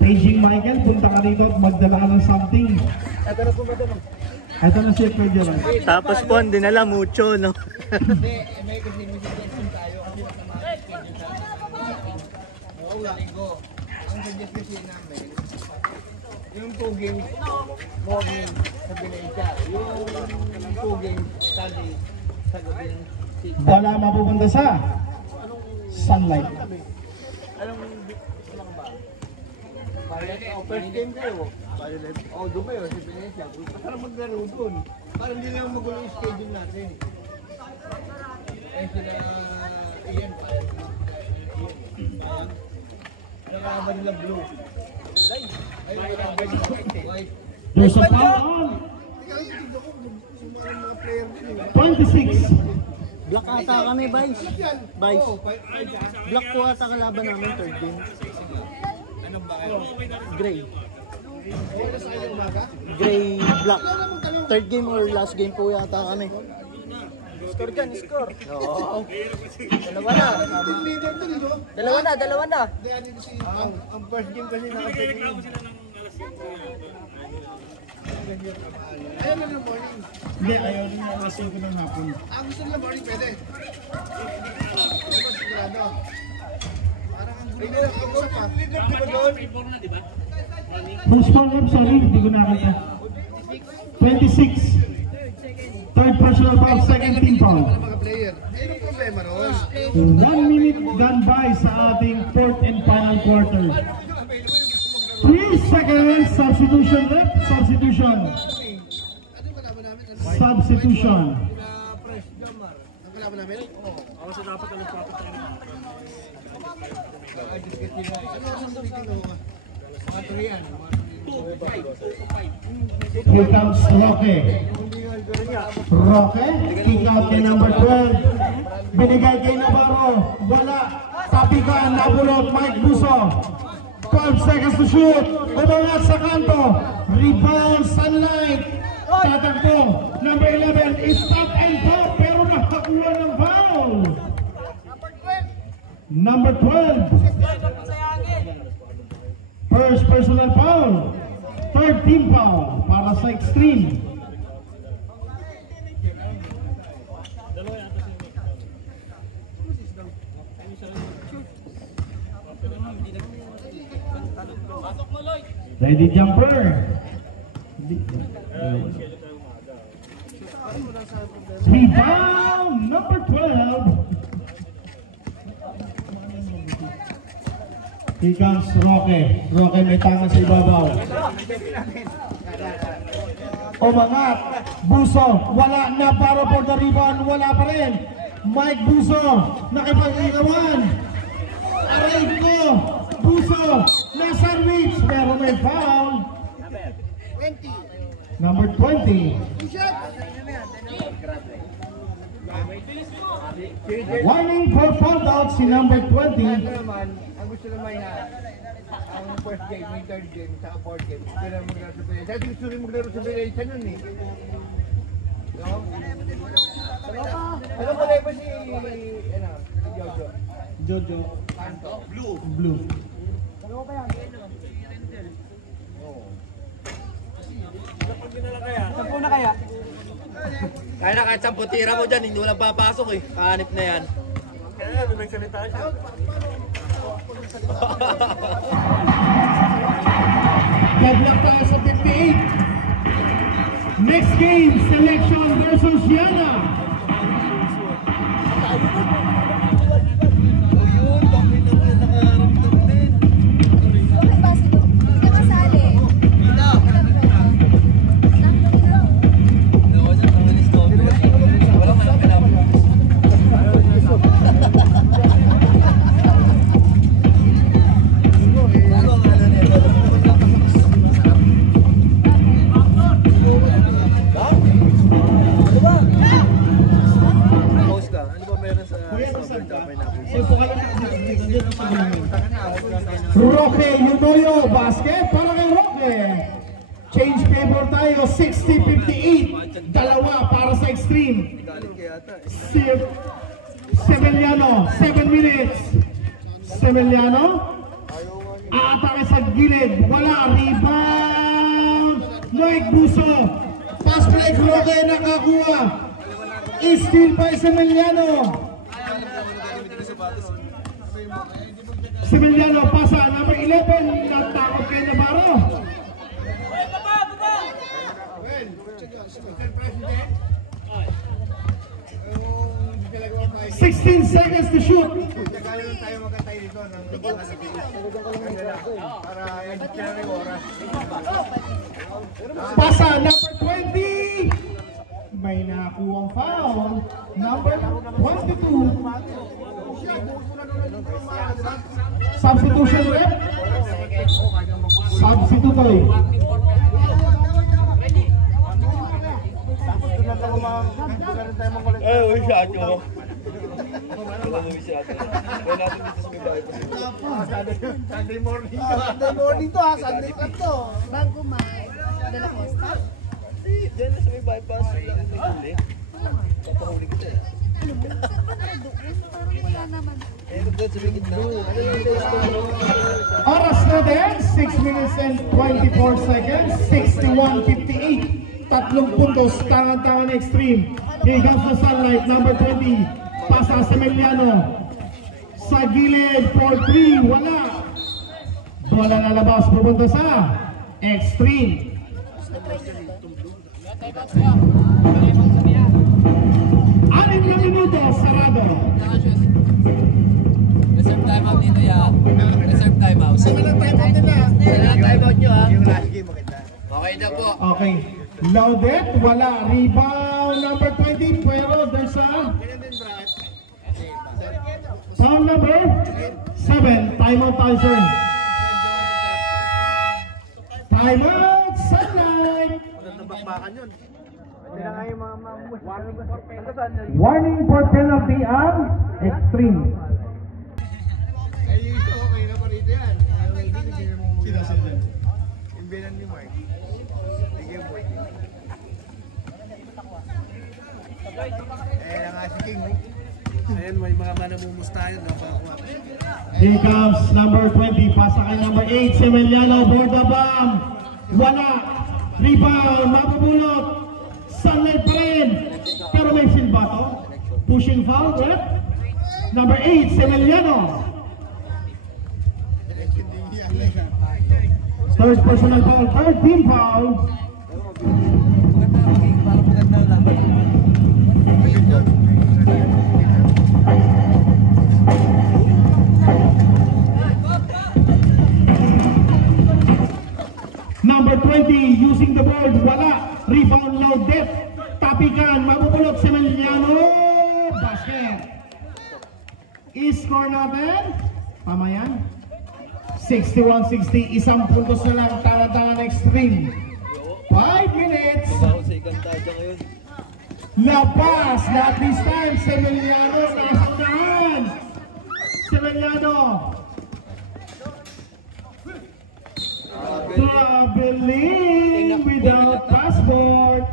Paging Michael, punta ka dito at magdala ka ng something. Ito na siya pwede ba? Tapos po, dinala mucho, no? Yung 2 games morning sa Pinaysa, yung 2 games Sunday sa gabi ng 6. Wala mapupunta sa sunlight. Anong ba? First game kayo. Doon kayo sa Pinaysa. Para maglaro doon. Para hindi lang magulo yung schedule natin. Sila Ian pa. Nakakaba nila blue. There's a foul on 26. Black ata kami, Vice. Vice. Black po ata kalaban namin, third game. Gray. Gray, black. Third game or last game po yata kami. Score dyan, score. Oo. Dalawa na. Ang first game kasi nakareklamo sila ng alas 5. Ayaw na ng morning. Hindi, ayaw din yung alas 5 ng hapon. Gusto nila morning, pwede. Sigurado. Parang ang gulo na kausap pa. Who's called up? Sorry, hindi ko nakita. 26. Third personal foul, second team foul. Anong problema ron? 1 minute gone by sa ating fourth and final quarter. 3 seconds, substitution rep, substitution. Substitution. Ang kalaban namin? Oo. Ako sa dapat alam ko ako tayo. Here comes Roque. Roque, kick out kay number 12. Binigay kay Navarro. Wala. Tapi ka, nabulot. Mike Buso. 12 seconds to shoot. Umangat sa kanto. Rebound, sunlight. Tatagpo. Number 11 is stop and pop. Pero nakakuha ng foul. Number 12. First personal foul. Third team foul para sa Extreme. Ready jumper. Rebound number 12. Here comes Roque. Roque may tangan sa ibabaw. Umangat. Buso. Wala na para for the rebound. Wala pa rin. Mike Buso. Nakipag-igawan. Aray ko. Buso. Nasa reach. Pero may foul. Number 20. Warning for foul out si number 20. Ang gusto naman ang first game, yung third game, sa fourth game, gusto na maglaro sa Pinaysa. Dati gusto rin maglaro sa Pinaysa nun eh. No? Ano pala ba si, Jojo? Jojo. Kanto? Blue. Ano ba yan? Sampu na kaya? Kaya na kahit 10 tira mo dyan, hindi mo lang papasok eh. Kahanip na yan. Kaya may nagsalita siya. Pablock tayo sa 58. Next game, Selection versus Yana. Roque Yunoyo, basket para kay Roque. Change favor tayo, 60-58. Dalawa para sa Extreme. Sevillano, 7 minutes. Semeliano. Aatake sa gilid. Wala. Rebound. Mike Buso. Pass play. Roque nakakuha. Steal by Semeliano. Semeliano pasa. Number 11. Natakot kay Navarro. 16 seconds to shoot. Nagkakaroon tayo magkatay dito para edit ka na yung oras. Pasa, number 20. May nakuha foul. Number 22. Substitution rep. Substitutoy. Sunday morning to. Sunday morning to ha. Sunday club to. Bago may De La Costa? Diyan na sa may bypass. Huli. Papahuli kita eh. Ano mo? Saan ba na doon? Parang wala naman. Eh, doon sa may gitna. Ano yung testo? Oras natin, 6 minutes and 24 seconds, 61-58. Tatlong puntos, tangan-tangan extreme. Here comes the sunlight, number 20. Pasa Semeliano. Sa gilid, for 3, wala. Bola na labas, pupunta sa extreme. Anim na minuto, sarado. Reserve time out dito ya. Reserve time out. Walang time out nila. Walang time out nyo ha. Yung last game maganda. Okay na po. Okay. Loaded, wala. Rebound, number 20, pero there's a Ganyan din bracket. foul number 7. Timeout tayo, sir. Timeout, sunlight. Magandang bakbakan yun. Hindi na nga yung mga warning for penalty. Warning for penalty ang extreme. Ay, yung isa ko kanina pa rito yan. Sila. Yung binan ni Mark. Sige, boy. Eh, nga si King. Ayan, may mga manamumus tayo. Napakuha. Here comes number 20. Pasa kay number 8. Semeliano, board the bomb. Wala. Rebound, mapupulot. Sunlight pa rin. Pero may silbato. Pushing foul, rep. Number 8, Semeliano. Third personal foul, third team foul. Number 20, using the board, wala. Rebound, loaded. Tapikan, mapupulot Semeliano. Basket. I-score natin. Tama yan. 61-60, isang puntos na lang, tangan-tangan extreme. 5 minutes. Labas, not this time, Semeliano, nasa unahan. Semeliano. Traveling without passport.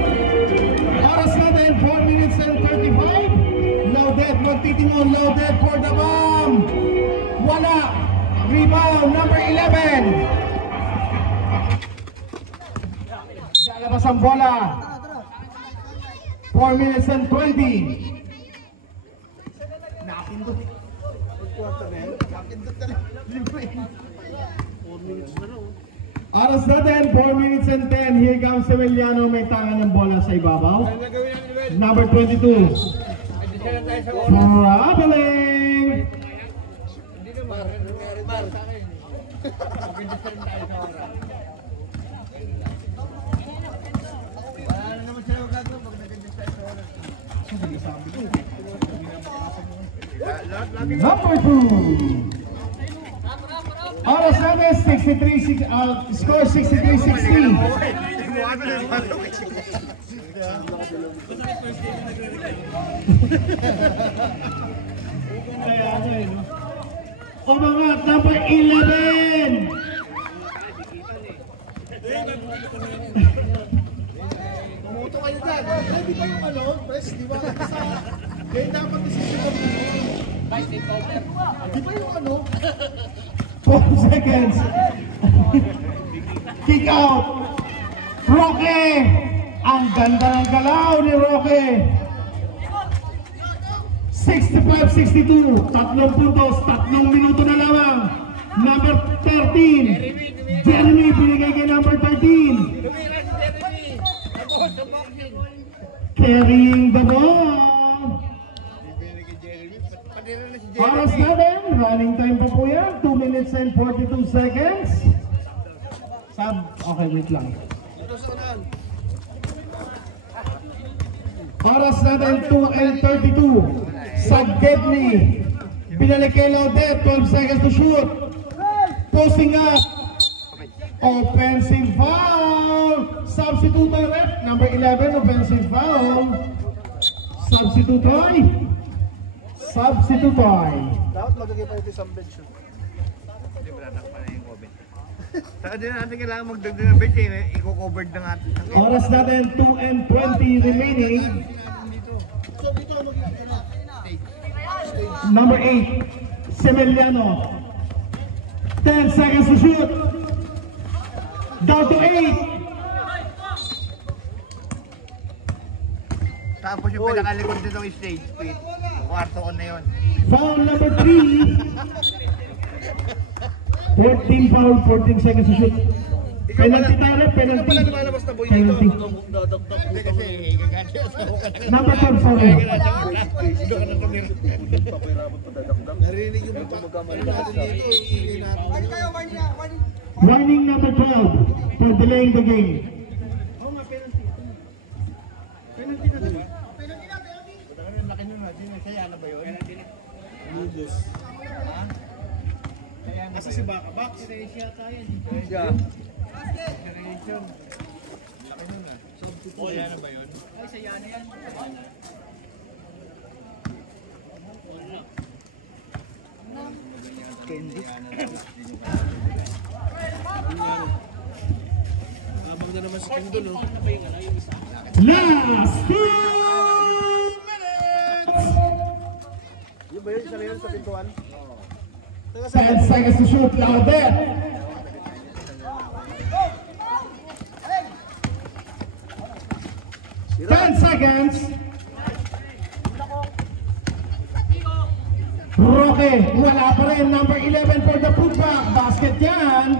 Oras natin, 4 minutes and 35. Loaded, magtitingon, loaded for the bomb. Wala. Rebound, number 11. Lalabas ang bola. 4 minutes and 20. Nakapindot. Pag-quarter na yun. Nakapindot na lang. 4 minutes na lang. Oras natin, 4 minutes and 10. Here comes Semeliano, may tangan ng bola sa ibabaw. Ano gagawin namin, Well? Number 22. Adjust na lang tayo sa oras. Traveling. Hindi naman. Mar. Sa akin. Mag-adjust na lang tayo sa oras. Wala na naman sila magagawa pag nag-adjust tayo sa oras. Number 2. Oras natin, 63, score 63-60. Umangat, number 11. Pumunto kayo dyan. Ay, di ba yung ano, press, di ba? Sa, kaya dapat isisipag mo. Di ba yung ano? 12 seconds. Kick out. Roque. Ang ganda ng galaw ni Roque. 65-62. 3 puntos. 3 minuto na lamang. Number 13. Jeremy binigay kay number 13. Carrying the ball. Oras natin, running time pa po yan, 2 minutes and 42 seconds. Okay, wait lang. Oras natin, 2 and 32. Sagdedli, binalik kay Laudet, 12 seconds to shoot. Posting up. Offensive foul. Substitute by ref, number 11, offensive foul. Substitute by. Dapat magagay pa ito isang bench. Hindi, bradak pa na yung COVID. Saka din natin kailangan magdagdag ng bench eh. Iko-covered na nga. Oras natin, 2 and 20 remaining. Number 8, Semeliano. 10 seconds to shoot. Down to 8. Tapos yung pinakalikod dito yung stage speed. Kwarto ko na yun. Foul number 3. 14 foul, 14 seconds to shoot. Penalty tayo, penalty. lumalabas na boy dito. Penalty. Hindi kasi gaganti ako ka na. Number 12, sorry. Narinig yung magkamali natin dito. Hindi natin. Warning number 12 for delaying the game. Oo nga, penalty. Penalty na diba? Laki nyo natin. Kaya na ba yun? Lubos. Ha? Asa si Baka? Baka? Siya tayo. Siya. Generation. Laki nyo na. Kaya na ba yun? Ay, saya na yan. Candy. Abang na naman si Kindle, oh. Last 2 minutes! Yung ba yun? Isa na yun sa pintuan? 10 seconds to shoot, Laudet. Ten seconds. Roque, wala pa rin. Number 11 for the putback. Basket yan.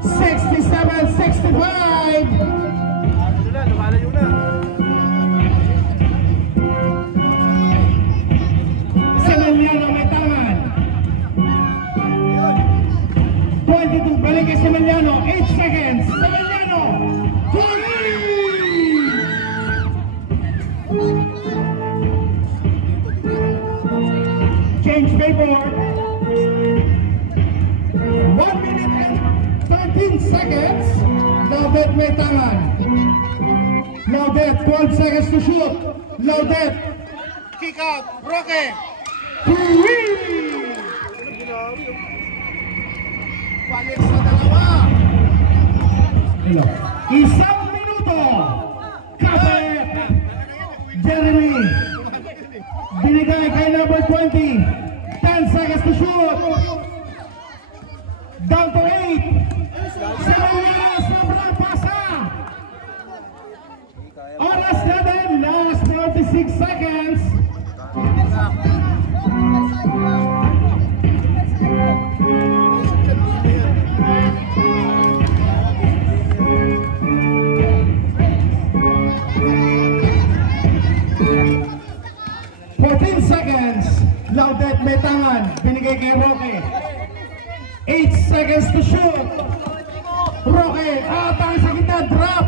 67-65. Lumalayo na. Semeliano may tangan. 22, balik kay Semeliano. 8 seconds. Semeliano. 40! Change paper. 1 minute and 13 seconds. Laudet may tangan. Laudet, 12 seconds to shoot. Laudet. Kick out. Roque. Balik sa dalawa. Hello. Isang minuto. Kapit. Jeremy. Binigay kay number 20. 10 seconds to shoot. Down to 8. Semeliano sobrang pasa. Oras na din. Last 46 seconds. Laudet may tangan, binigay kay Roque. 8 seconds to shoot. Roque, atang sa gitna, drop.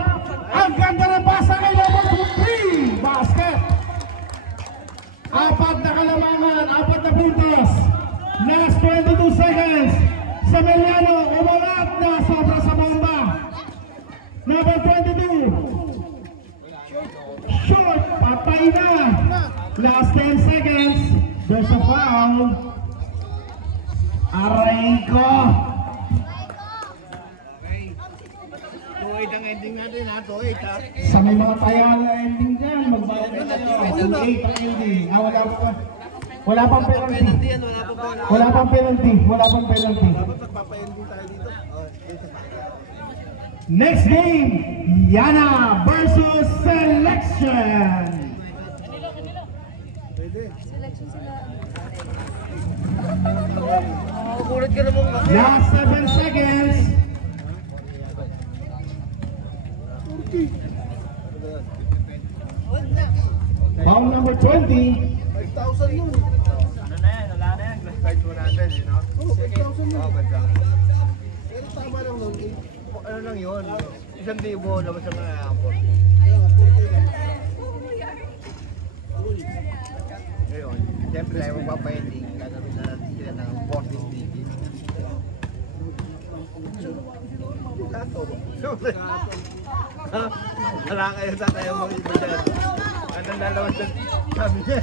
Ang ganda ng basa kay number 3. Basket. 4 na kalamangan, 4 na puntos. Last 22 seconds. Semeliano, umangat na, sobra sa bomba. Number 22. Short, patay na. Last 10 seconds. There's a foul. Aray ko. 2-8 ang ending natin ha, 2-8 ha. Sa may mga tayangan na ending dyan, magbayad na tayo. 2-8 ang ending. Wala pang penalty. Penalty yan, wala pa ba? Wala pang penalty. Wala pang penalty. Dapat magpapa-ending tayo dito. Next game, Yana versus Selection. Selection sila. Makukulit ka naman kasi. Last 7 seconds. Round number 20. 5,000 yun. Ano na yan? Wala na yan. Last card 100, you know? Oo, 5,000 yun. Oh, ganda. Pero tama lang nun. Ano lang yun? 1,000 labas sa mga airport. Ngayon, siyempre tayo magpapa-ending. Gagawin na natin sila ng 14 digits. Wala kayo sa tayo mag-iba dyan. Anong lalabas na sabi niya?